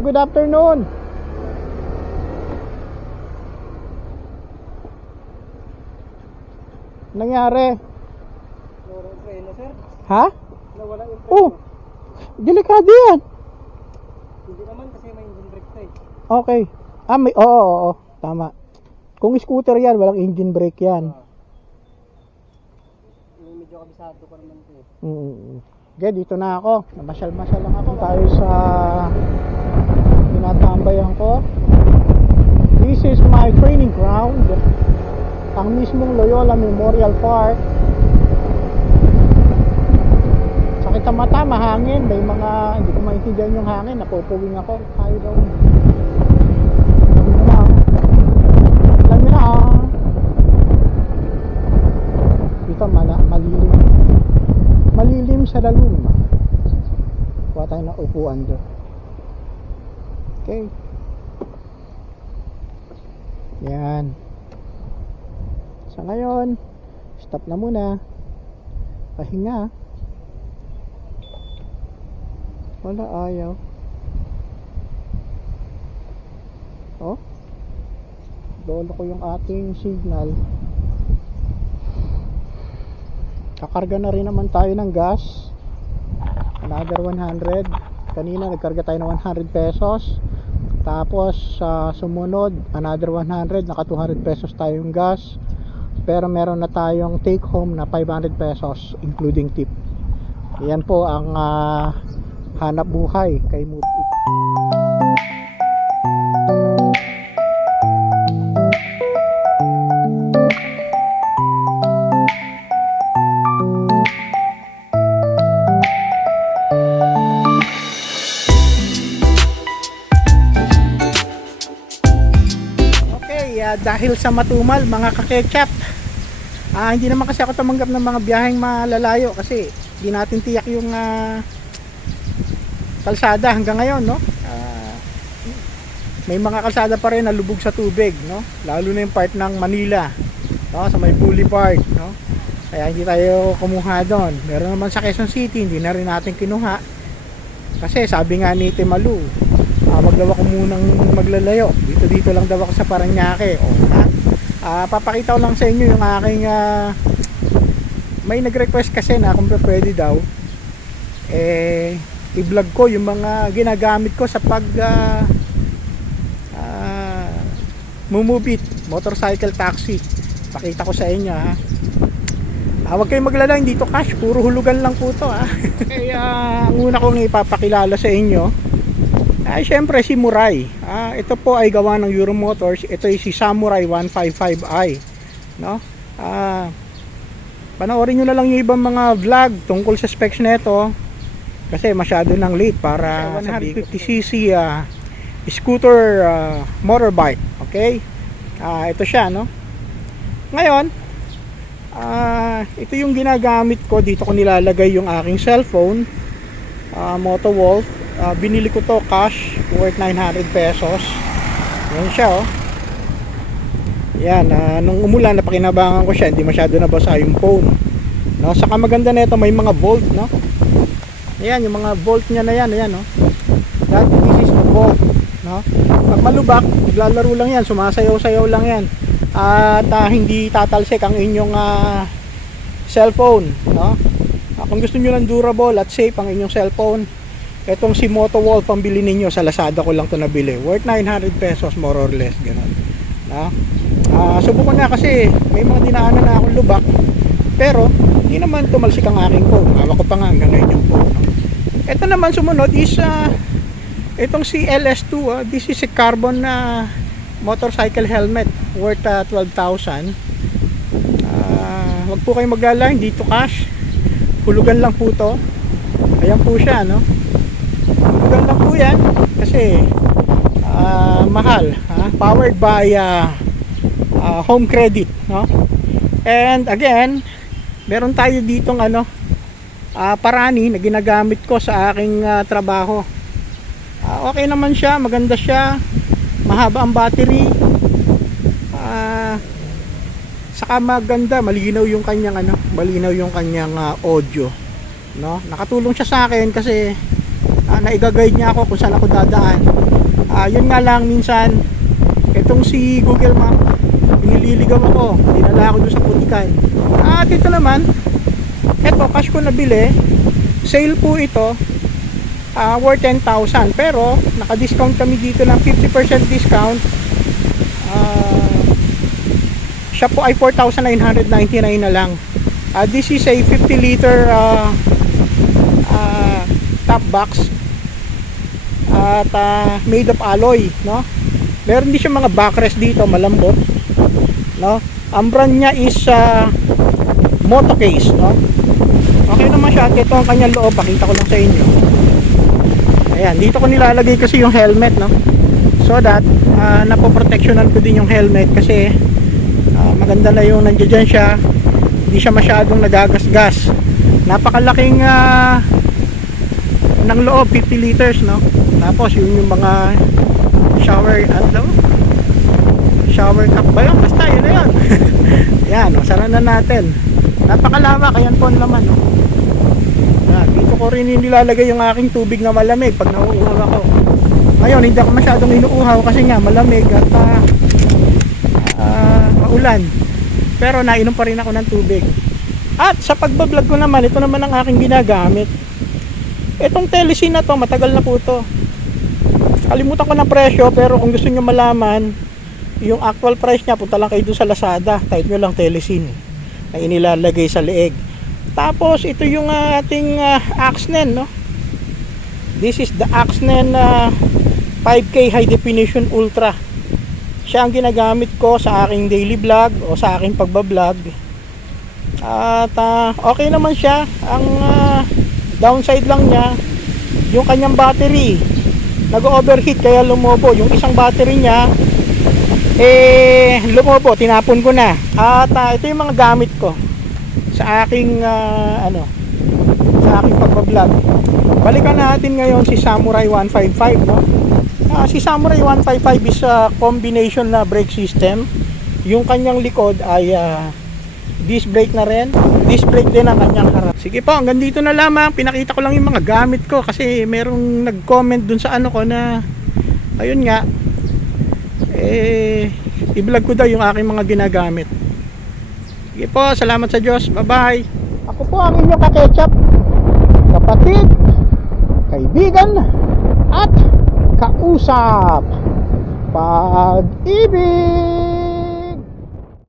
Good afternoon. Nangyari? Nawala yung preno, sir. Ha? Nawala yung preno. Oh, delikado yan. Hindi naman kasi may engine brake to eh. Okay. Ah, may, oo, oo, oo, tama. Kung scooter yan, walang engine brake yan. Medyo kabisado ko naman to eh. Mm. Okay, dito na ako. Namasyal-masyal lang ako. Tayo sa tinatambayan ko. This is my training ground. Ang mismong Loyola Memorial Park. Sakit sa mata, mahangin. May mga, hindi ko maintindihan yung hangin. Napupuwing ako. Tayo daw. Alam nyo na. Na. Dito, mala, malilim malilim sa lalong kuha tayo ng upuan doon okay. Yan. Sa ngayon stop na muna. Pahinga. Wala ayaw. Oh. Dolo ko yung ating signal. Kakarga na rin naman tayo ng gas. Another 100 kanina nagkarga tayo ng 100 pesos tapos sa sumunod another 100 naka 200 pesos tayong gas. Pero meron na tayong take home na 500 pesos including tip. Yan po ang ah, hanap buhay kay Muti. Okay, ah, dahil sa matumal mga kaketchup ah, hindi naman kasi ako tumanggap ng mga biyaheng malalayo kasi di natin tiyak yung ah, kalsada hanggang ngayon no? Ah, may mga kalsada pa rin na lubog sa tubig no? Lalo na yung part ng Manila no? Sa may boulevard no? Kaya hindi tayo kumuha doon. Meron naman sa Quezon City hindi na rin natin kinuha. Kasi sabi nga ni Timalu ah, wag daw ako munang maglalayo. Dito dito lang daw ako sa Paranaque. O ha? Ah, papakita ko lang sa inyo yung aking ah, may nag-request kasi na kung pwede daw eh i-vlog ko yung mga ginagamit ko sa pag ah, ah, mumubit motorcycle taxi. Pakita ko sa inyo ha? Ah, kayong maglala, hindi to cash, puro hulugan lang po to ha. Kaya ang una kong ipapakilala sa inyo ay syempre si Murai. Ah, ito po ay gawa ng Euro Motors. Ito ay si Samurai 155i, no? Ah, panoorin niyo na lang yung ibang mga vlog tungkol sa specs nito kasi masyado nang late para 150cc ah, scooter ah, motorbike, okay? Ah, ito siya, no? Ngayon, ah, ito yung ginagamit ko dito ko nilalagay yung aking cellphone uh, Moto Ah, binili ko to cash worth 900 pesos. Yan siya oh. Yan ah, nung umulan napakinabangan ko siya hindi masyado nabasa yung phone no saka maganda nito may mga bolt no? Yan yung mga bolt niya na yan ayan no that this is the bolt no? Pag malubak naglalaro lang yan sumasayaw-sayaw lang yan. At ah, hindi tatalsik ang inyong ah, cellphone no? Kung gusto niyo ng durable at safe ang inyong cellphone Etong si Moto Wolf ang ninyo sa Lazada ko lang to nabili. Worth 900 pesos more or less, ganun. No? Ah, subukan na kasi may mga dinaanan na akong lubak. Pero hindi naman tumalsik ang aking phone. Hawak ko pa nga hanggang ngayon yung phone. No? Ito naman sumunod is ah, itong si LS2, ah, this is a carbon na motorcycle helmet worth ah, 12,000. Ah, wag po kayong maglala, hindi to cash. Hulugan lang po to. Ayan po siya, no? Hulugan lang po yan kasi ah, mahal. Ha? Powered by ah, ah, home credit, no? And again, meron tayo ditong ano, ah, parani na ginagamit ko sa aking ah, trabaho. Ah, okay naman siya, maganda siya. Mahaba ang battery. Ah, saka maganda, malinaw yung kanyang ano, malinaw yung kanyang ah, audio, no? Nakatulong siya sa akin kasi uh, naigagayad niya ako kung saan ako dadaan. Ah, yun nga lang minsan itong si Google Map nililigaw ako. Dinala ako doon sa putikan. At ito naman eto cash ko nabili. Sale po ito. Ah, worth 10,000 pero naka-discount kami dito ng 50% discount. Ah, siya po ay 4,999 na lang. Ah, this is a 50 liter ah, ah, top box at ah, made of alloy no? Meron din siya mga backrest dito malambot no? Ang brand niya is uh, moto case no? Okay naman siya ito ang kanyang loob pakita ko lang sa inyo. Ayan dito ko nilalagay kasi yung helmet no? So that uh, napoproteksyonan ko din yung helmet kasi ah, maganda na yung nandiyan siya. Hindi siya masyadong nagagasgas. Napakalaking ah, ng loob 50 liters no? Tapos yun yung mga shower ano? Shower cup ba yun? Basta yun na yun. Yan o sara na natin. Napakalawak ayan po ang laman no? dito ko rin nilalagay yung aking tubig na malamig pag nauuhaw ako. Ngayon hindi ako masyadong inuuhaw kasi nga malamig at ah, ah, maulan. Pero nainom pa rin ako ng tubig. At sa pagbablog ko naman ito naman ang aking ginagamit Itong telesin na to, matagal na po to. Kalimutan ko na presyo, pero kung gusto nyo malaman, yung actual price niya, punta lang kayo doon sa Lazada. Type nyo lang telesin na inilalagay sa leeg. Tapos, ito yung ah, ating uh, Axnen, no? This is the Axnen ah, 5K High Definition Ultra. Siya ang ginagamit ko sa aking daily vlog o sa aking pagbablog. At ah, okay naman siya. Ang ah, downside lang niya yung kanyang battery nag-overheat kaya lumobo. Yung isang battery niya eh lumobo tinapon ko na. At ah, ito yung mga gamit ko sa aking ah, ano sa aking pagbablog. Balikan natin ngayon si Samurai 155 no? Ah, si Samurai 155 is a combination na brake system. Yung kanyang likod ay ah, disc brake na rin disc brake din ang kanyang harap. Sige po hanggang dito na lamang. Pinakita ko lang yung mga gamit ko kasi merong nag comment dun sa ano ko na ayun nga eh i-vlog ko daw yung aking mga ginagamit. Sige po salamat sa Diyos. Bye bye ako po ang inyong kaketchup. Kapatid kaibigan at kausap. Pag-ibig